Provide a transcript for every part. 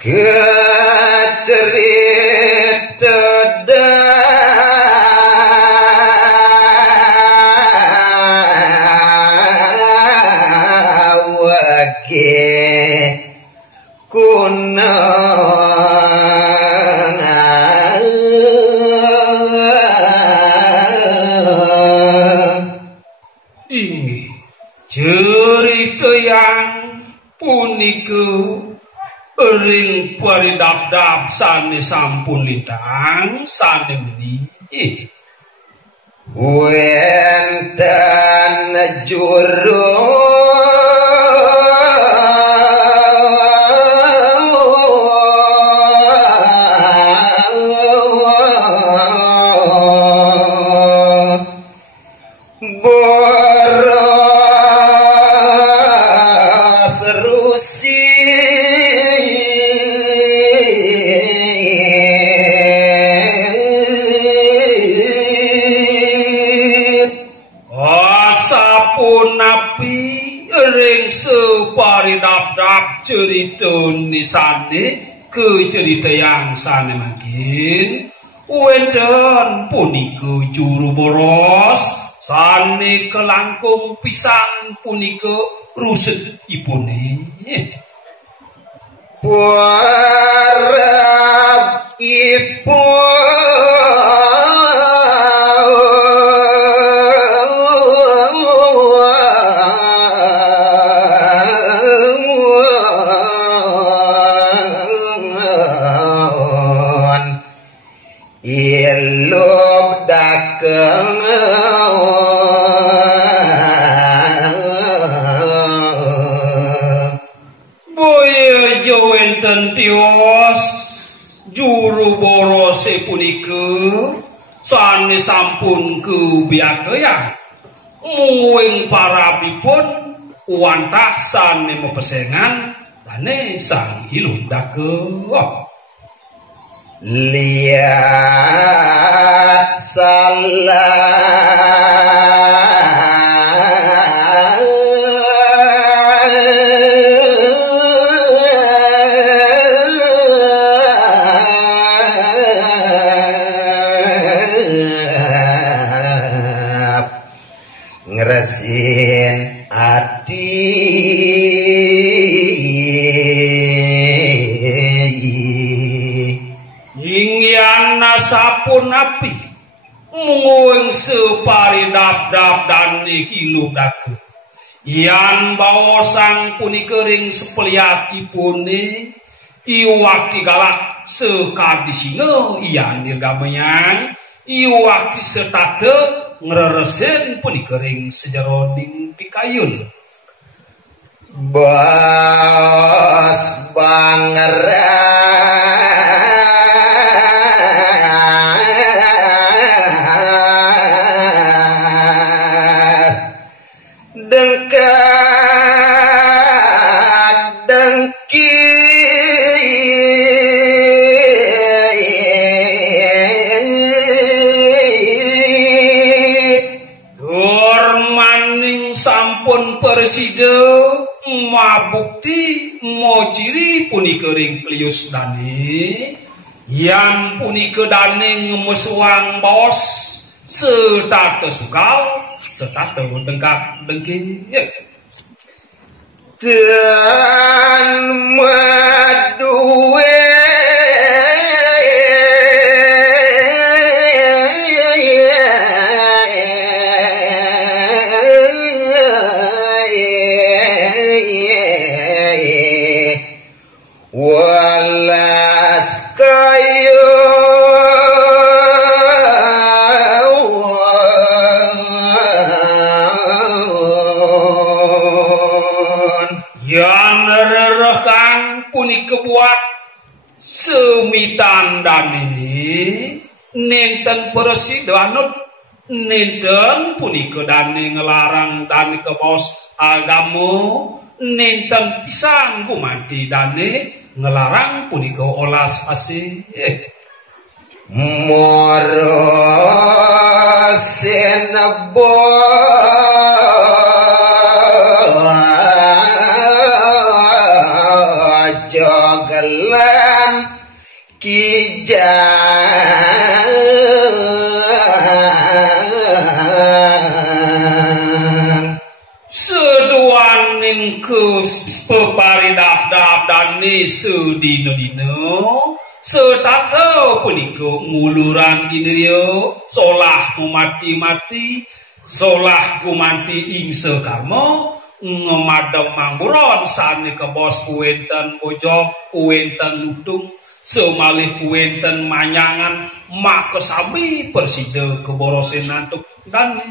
Kecerit dawake kunang inggih cerita yang punika ring paridap-dap sane sampun lintang sane meni wenten juru paridap-dap cerita nisane ke cerita yang sane makin wenten punika juru boros sane kelangkung pisang punika rusut ipune warap ilum dakeng boyo jawenten tios juru borose punika sane sampun kebiaka ya muing parabipun wantah sane mepesengan dane sang ilum dakeng lihat salah ngeresin hati sapun api munguing separidap-dap dan nikilu dake yan bawosang punika ring sepeliatipune iwaki galak sekadisina yan dirgamayang iwaki setate ngereresen punika ring sejeroning pikayun bos bangeran Persida mabukti mojiri punika ring klius dane yang punika dane ngemesuang bos setata sukal setata dengkak dengki dan maduwe walas kayu yang rerekang punika buat semitan dan ini nenten persidanut nenten punika dane ngelarang dane ke bos agama nenten pisang gumanti dane ngelarang punika olas asih moro senebo jogala peparidap-dap dane sedino-dino setata punika nguluran indriya solah mati-mati solah gumanti ing sekarma ngamadeng mangburon sane kebos kuwenten bojo kuwenten lutung semalih kuwenten manyangan mak kesabi persida keborosen nantuk dane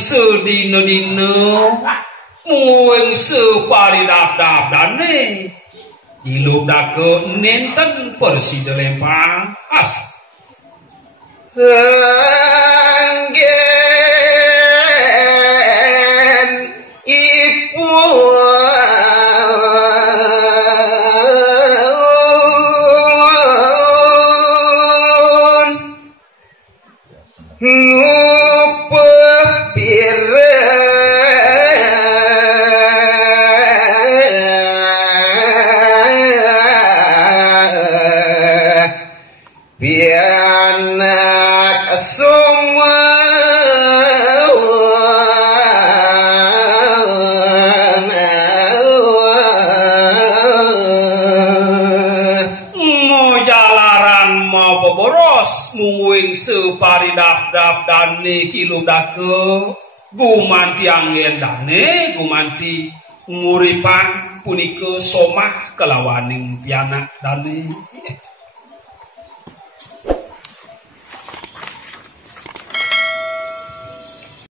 sedino-dino muwing separidap-dap dane dilubdake nenten persida lempang as anggen separidap-dap dane kiludake gumanti anggen dane gumanti nguripan punika somah kelawaning pianak dane